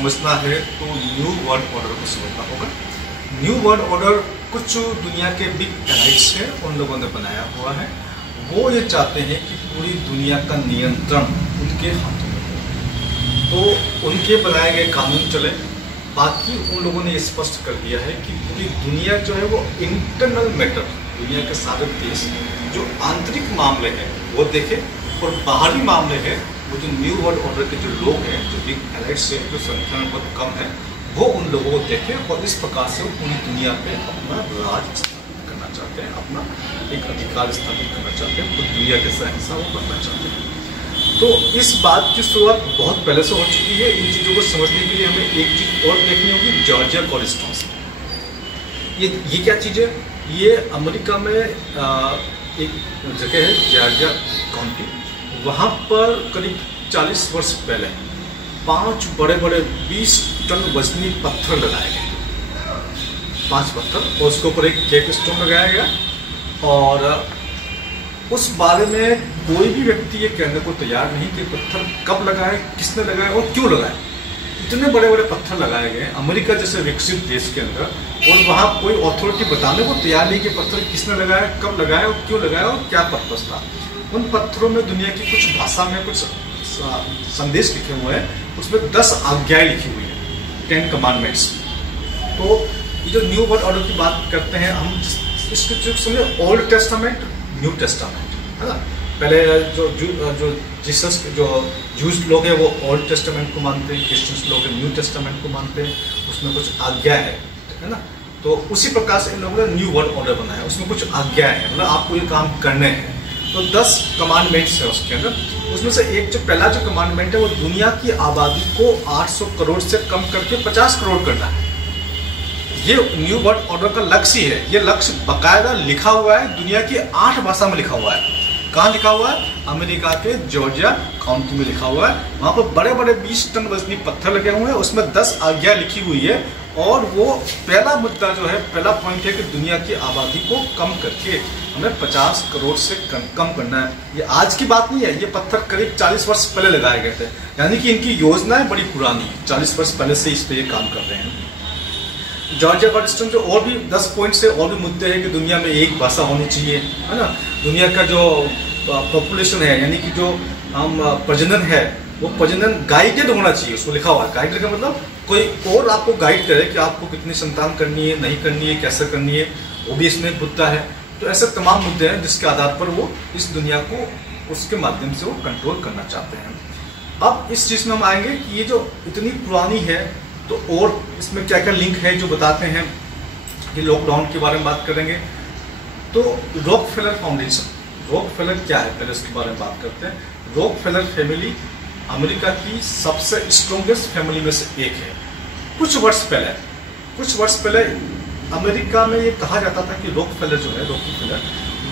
समझना है तो न्यू वर्ल्ड ऑर्डर को समझना होगा। न्यू वर्ल्ड ऑर्डर कुछ दुनिया के बिग एलाइट्स हैं, उन लोगों ने बनाया हुआ है। वो ये चाहते हैं कि पूरी दुनिया का नियंत्रण उनके हाथों में हो, तो उनके बनाए गए कानून चले। बाकी उन लोगों ने ये स्पष्ट कर दिया है कि पूरी दुनिया जो है वो इंटरनल मैटर, दुनिया के सारे देश जो आंतरिक मामले हैं वो देखे, और बाहरी मामले हैं वो जो न्यू वर्ल्ड ऑर्डर के जो लोग हैं, जो बिग एलाइट्स हैं, जो संख्या में बहुत कम है, वो उन लोगों को देखें। और इस प्रकार से वो पूरी दुनिया पे अपना राज स्थापित करना चाहते हैं, अपना एक अधिकार स्थापित करना चाहते हैं, पूरी दुनिया के शहंशाह वो बनना चाहते हैं। तो इस बात की शुरुआत बहुत पहले से हो चुकी है। इन चीज़ों को समझने के लिए हमें एक चीज़ और देखनी होगी, जॉर्जिया गॉलस्टोन। ये क्या चीज़ है? ये अमेरिका में एक जगह है जॉर्जिया काउंटी, वहाँ पर करीब 40 वर्ष पहले 5 बड़े बड़े 20 टन वजनी पत्थर लगाए गए, 5 पत्थर, और उसके ऊपर एक केक स्टोन लगाया गया। और उस बारे में कोई भी व्यक्ति ये कहने को तैयार नहीं कि पत्थर कब लगाए, किसने लगाए और क्यों लगाए। इतने बड़े बड़े पत्थर लगाए गए अमेरिका जैसे विकसित देश के अंदर, और वहाँ कोई अथॉरिटी बताने को तैयार नहीं कि पत्थर किसने लगाया, कब लगाया और क्यों लगाया और क्या पर्पस था। उन पत्थरों में दुनिया की कुछ भाषा में कुछ संदेश लिखे हुए हैं, उसमें 10 आज्ञाएं लिखी हुई है, 10 कमांडमेंट्स। तो ये जो न्यू वर्ल्ड ऑर्डर की बात करते हैं हम, इसको समझे ओल्ड टेस्टामेंट, न्यू टेस्टामेंट, है ना। पहले जो जीसस जो जूस लोग हैं वो ओल्ड टेस्टामेंट को मानते हैं, क्रिश्चियंस लोग न्यू टेस्टामेंट को मानते हैं, उसमें कुछ आज्ञा है ना। तो उसी प्रकार से इन लोगों ने न्यू वर्ल्ड ऑर्डर बनाया, उसमें कुछ आज्ञा है, मतलब आपको ये काम करने हैं। तो 10 कमांडमेंट्स है उसके अंदर। उसमें से एक जो पहला जो कमांडमेंट है वो दुनिया की आबादी को 800 करोड़ से कम करके 50 करोड़ करना है। ये न्यू वर्ल्ड ऑर्डर का लक्ष्य है। ये लक्ष्य बाकायदा लिखा हुआ है, दुनिया की 8 भाषा में लिखा हुआ है। कहाँ लिखा हुआ है? अमेरिका के जॉर्जिया काउंटी में लिखा हुआ है। वहाँ पर बड़े बड़े 20 टन वजनी पत्थर लगे हुए हैं, उसमें 10 आज्ञा लिखी हुई है। और वो पहला मुद्दा जो है, पहला पॉइंट है कि दुनिया की आबादी को कम करके हमें 50 करोड़ से कम करना है। ये आज की बात नहीं है, ये पत्थर करीब 40 वर्ष पहले लगाए गए थे, यानी कि इनकी योजनाएं बड़ी पुरानी है, 40 वर्ष पहले से इस पर ये काम कर रहे हैं। जॉर्जिया गॉलस्टोन जो और भी 10 पॉइंट से और भी मुद्दे हैं कि दुनिया में एक भाषा होनी चाहिए, है ना। दुनिया का जो पॉपुलेशन है, यानी कि जो हम प्रजनन है, वो प्रजनन गाइडेड होना चाहिए, उसको लिखा हुआ है। गाइडेड का मतलब कोई और आपको गाइड करे कि आपको कितनी संतान करनी है, नहीं करनी है, कैसे करनी है, वो भी इसमें एक मुद्दा है। तो ऐसे तमाम मुद्दे हैं जिसके आधार पर वो इस दुनिया को उसके माध्यम से वो कंट्रोल करना चाहते हैं। अब इस चीज़ में हम आएंगे कि ये जो इतनी पुरानी है, तो और इसमें क्या क्या लिंक है जो बताते हैं कि लॉकडाउन के बारे में बात करेंगे। तो रॉकफेलर फाउंडेशन, रॉकफेलर क्या है पहले उसके बारे में बात करते हैं। रॉकफेलर फैमिली अमेरिका की सबसे स्ट्रॉन्गेस्ट फैमिली में से एक है। कुछ वर्ष पहले अमेरिका में ये कहा जाता था कि रॉकफेलर जो है, रॉकीफेलर,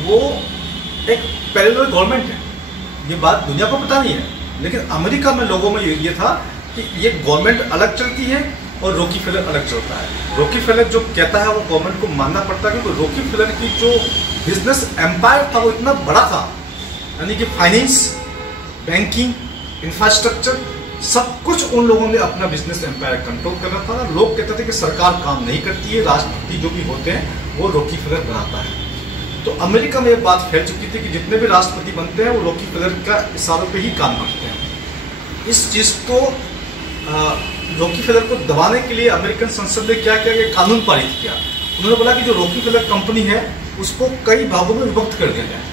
वो एक पैरेलल गवर्नमेंट है। ये बात दुनिया को पता नहीं है, लेकिन अमेरिका में लोगों में ये था कि ये गवर्नमेंट अलग चलती है और रॉकीफेलर अलग चलता है। रॉकीफेलर जो कहता है वो गवर्नमेंट को मानना पड़ता है, क्योंकि रॉकीफेलर की जो बिजनेस एम्पायर था वो इतना बड़ा था, यानी कि फाइनेंस, बैंकिंग, इंफ्रास्ट्रक्चर, सब कुछ उन लोगों ने अपना बिजनेस एम्पायर कंट्रोल करना था। लोग कहते थे कि सरकार काम नहीं करती है, राष्ट्रपति जो भी होते हैं वो रॉकीफेलर बनाता है। तो अमेरिका में ये बात फैल चुकी थी कि जितने भी राष्ट्रपति बनते हैं वो रॉकीफेलर का इशारों पे ही काम करते हैं। इस चीज़ को रॉकीफेलर को दबाने के लिए अमेरिकन संसद ने क्या किया कि कानून पारित किया। उन्होंने बोला कि जो रॉकीफेलर कंपनी है उसको कई भागों में विभक्त कर दिया जाए।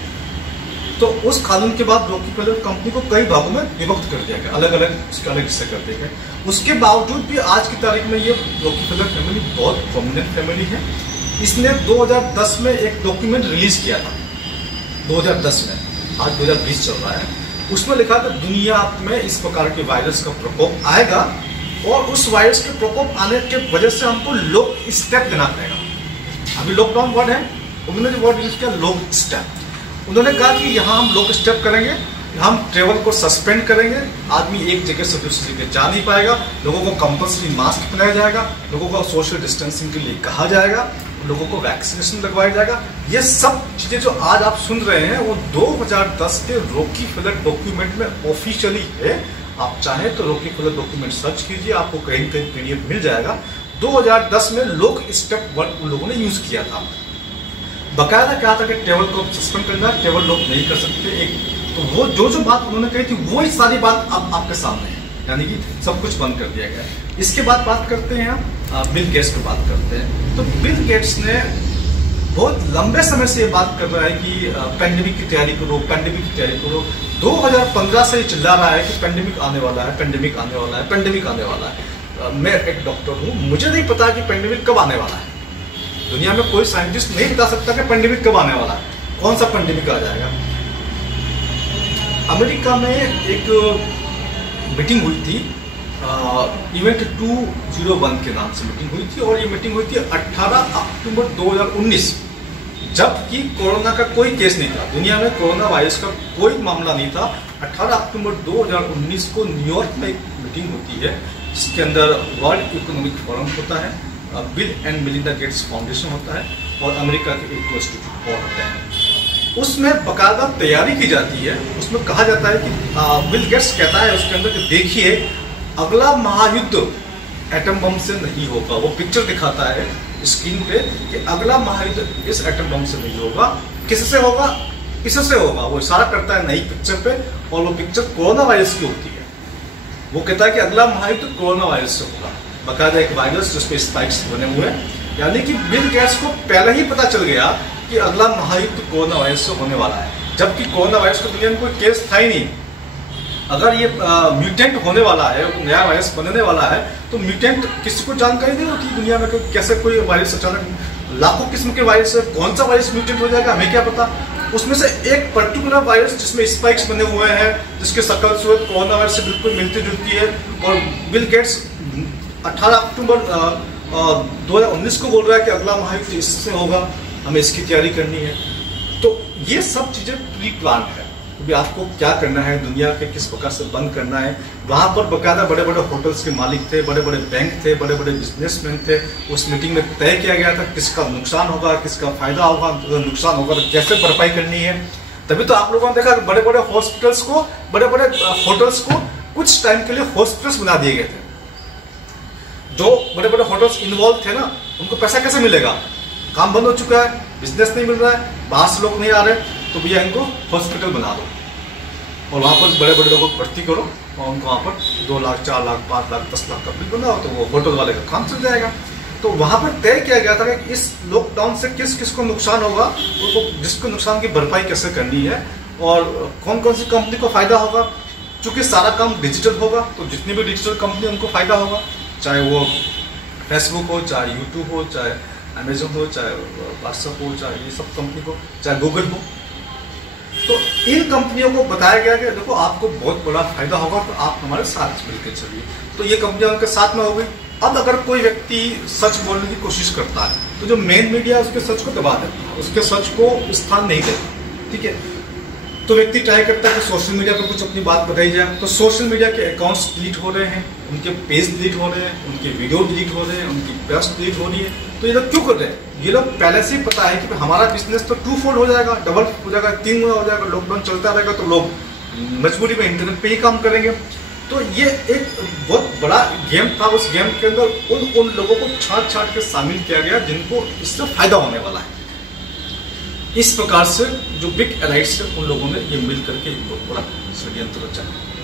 तो उस कानून के बाद रॉकीफेलर कंपनी को कई भागों में विभक्त कर दिया गया, अलग अलग उसके अलग हिस्से कर दिए गए। उसके बावजूद भी आज की तारीख में ये रॉकीफेलर फैमिली बहुत प्रोमिनेंट फैमिली है। इसने 2010 में एक डॉक्यूमेंट रिलीज किया था, 2010 में, आज 2020 चल रहा है। उसमें लिखा था दुनिया में इस प्रकार के वायरस का प्रकोप आएगा और उस वायरस के प्रकोप आने के वजह से हमको लॉक स्टेप लेना पड़ेगा। अभी लॉकडाउन वर्ड है, उन्होंने जो वर्ड यूज किया लॉक स्टेप। उन्होंने कहा कि यहाँ हम लॉक स्टेप करेंगे, हम ट्रेवल को सस्पेंड करेंगे, आदमी एक जगह से दूसरी जगह जा नहीं पाएगा, लोगों को कंपल्सरी मास्क पहनाया जाएगा, लोगों को सोशल डिस्टेंसिंग के लिए कहा जाएगा, लोगों को वैक्सीनेशन लगवाया जाएगा। ये सब चीज़ें जो आज आप सुन रहे हैं वो 2010 के रॉकीफेलर डॉक्यूमेंट में ऑफिशियली है आप चाहें तो रॉकीफेलर डॉक्यूमेंट सर्च कीजिए, आपको कहीं कहीं PDF मिल जाएगा। 2010 में लोग स्टेप 1 उन लोगों ने यूज किया था। बकायदा क्या था कि टेबल को सस्पेंड करना, टेबल लॉक नहीं कर सकते। एक तो वो जो बात उन्होंने कही थी वही सारी बात अब आपके सामने है, यानी कि सब कुछ बंद कर दिया गया है। इसके बाद बात करते हैं हम बिल गेट्स पे बात करते हैं। तो बिल गेट्स ने बहुत लंबे समय से ये बात कर रहा है कि पेंडेमिक की तैयारी करो, पेंडेमिक की तैयारी करो। 2015 से चिल्ला रहा है कि पेंडेमिक आने वाला है, पेंडेमिक आने वाला है, पेंडेमिक आने वाला है। मैं एक डॉक्टर हूँ, मुझे नहीं पता कि पेंडेमिक कब आने वाला है। दुनिया में कोई साइंटिस्ट नहीं बता सकता कि पेंडेमिक कब आने वाला है, कौन सा पेंडेमिक आ जाएगा। अमेरिका में एक मीटिंग हुई थी, इवेंट 201 के नाम से मीटिंग हुई थी, और ये मीटिंग हुई थी 18 अक्टूबर 2019, जबकि कोरोना का कोई केस नहीं था, दुनिया में कोरोना वायरस का कोई मामला नहीं था। 18 अक्टूबर 2019 को न्यूयॉर्क में एक मीटिंग होती है, जिसके अंदर वर्ल्ड इकोनॉमिक फोरम होता है, bill and Melinda Gates foundation होता है, और अमेरिका के एक इंस्टीट्यूट और होते हैं। उसमें बकायदा तैयारी की जाती है। उसमें कहा जाता है कि बिल गेट्स कहता है उसके अंदर कि देखिए, अगला महायुद्ध एटम बम से नहीं होगा। वो पिक्चर दिखाता है स्क्रीन पे कि अगला महायुद्ध इस एटम बम से नहीं होगा, किससे होगा, इससे होगा। वो इशारा करता है नई पिक्चर पे, और वो पिक्चर कोरोना वायरस की होती है। वो कहता है कि अगला महायुद्ध कोरोना वायरस से होगा, बकायदा एक वायरस जिसपे स्पाइक्स बने हुए हैं। यानी कि बिल गेट्स को पहले ही पता चल गया कि अगला महायुद्ध कोरोना वायरस से होने वाला है, जबकि कोरोना वायरस को दुनिया में कोई केस था ही नहीं। अगर ये म्यूटेंट होने वाला है, नया वायरस बनने वाला है, तो म्यूटेंट किसी को जानकारी नहीं होती दुनिया में कैसे कोई वायरस अचानक, लाखों किस्म के वायरस है, कौन सा वायरस म्यूटेंट हो जाएगा हमें क्या पता। उसमें से एक पर्टिकुलर वायरस जिसमें स्पाइक्स बने हुए हैं, जिसके शकल सूरत कोरोना वायरस से बिल्कुल मिलती जुलती है, और बिल गेट्स 18 अक्टूबर 2019 को बोल रहा है कि अगला महायुद्ध इससे होगा, हमें इसकी तैयारी करनी है। तो ये सब चीजें प्री प्लान है, अभी आपको क्या करना है, दुनिया के किस प्रकार से बंद करना है। वहां पर बकायदा बड़े बड़े होटल्स के मालिक थे, बड़े बड़े बैंक थे, बड़े बड़े बिजनेसमैन थे। उस मीटिंग में तय किया गया था किसका नुकसान होगा, किसका फायदा होगा, अगर नुकसान होगा तो कैसे भरपाई करनी है। तभी तो आप लोगों ने देखा बड़े बड़े हॉस्पिटल्स को, बड़े बड़े होटल्स को कुछ टाइम के लिए हॉस्पिटल्स बना दिए गए थे। जो बड़े बड़े होटल्स इन्वॉल्व थे ना, उनको पैसा कैसे मिलेगा, काम बंद हो चुका है, बिजनेस नहीं मिल रहा है, बाहर से लोग नहीं आ रहे, तो भैया इनको हॉस्पिटल बना दो और वहाँ पर बड़े बड़े लोगों को भर्ती करो, और उनको वहाँ पर 2 लाख 4 लाख 5 लाख 10 लाख का बिल बनाओ, तो वो होटल वाले का काम चल जाएगा। तो वहाँ पर तय किया गया था कि इस लॉकडाउन से किस किस को नुकसान होगा, उनको जिसको नुकसान की भरपाई कैसे करनी है, और कौन कौन सी कंपनी को फायदा होगा। चूंकि सारा काम डिजिटल होगा, तो जितनी भी डिजिटल कंपनी उनको फायदा होगा, चाहे वो फेसबुक हो, चाहे यूट्यूब हो, चाहे अमेजोन हो, चाहे व्हाट्सएप हो, चाहे ये सब कंपनी हो, चाहे गूगल हो। तो इन कंपनियों को बताया गया कि देखो आपको बहुत बड़ा फायदा होगा, तो आप हमारे साथ मिलकर चलिए। तो ये कंपनियां उनके साथ में हो गई। अब अगर कोई व्यक्ति सच बोलने की कोशिश करता है, तो जो मेन मीडिया उसके सच को दबा देता है, उसके सच को स्थान नहीं देता, ठीक है। तो व्यक्ति ट्राई करता है कि सोशल मीडिया पर कुछ अपनी बात बताई जाए, तो सोशल मीडिया के अकाउंट्स डिलीट हो रहे हैं, उनके पेज डिलीट हो रहे हैं, उनके वीडियो डिलीट हो रहे हैं, उनकी पोस्ट डिलीट हो रही है। तो ये लोग क्यों कर रहे हैं? ये लोग पहले से ही पता है कि हमारा बिजनेस तो 2 फोल्ड हो जाएगा, डबल हो जाएगा, 3 गुना हो जाएगा, लॉकडाउन चलता रहेगा, तो लोग मजबूरी में इंटरनेट पे ही काम करेंगे। तो ये एक बहुत बड़ा गेम था। उस गेम के अंदर उन लोगों को छांट छांट के शामिल किया गया जिनको इससे फायदा होने वाला है। इस प्रकार से जो बिग एलाइट्स है, उन लोगों ने ये मिल करके एक बहुत बड़ा षड्यंत्र रचा है।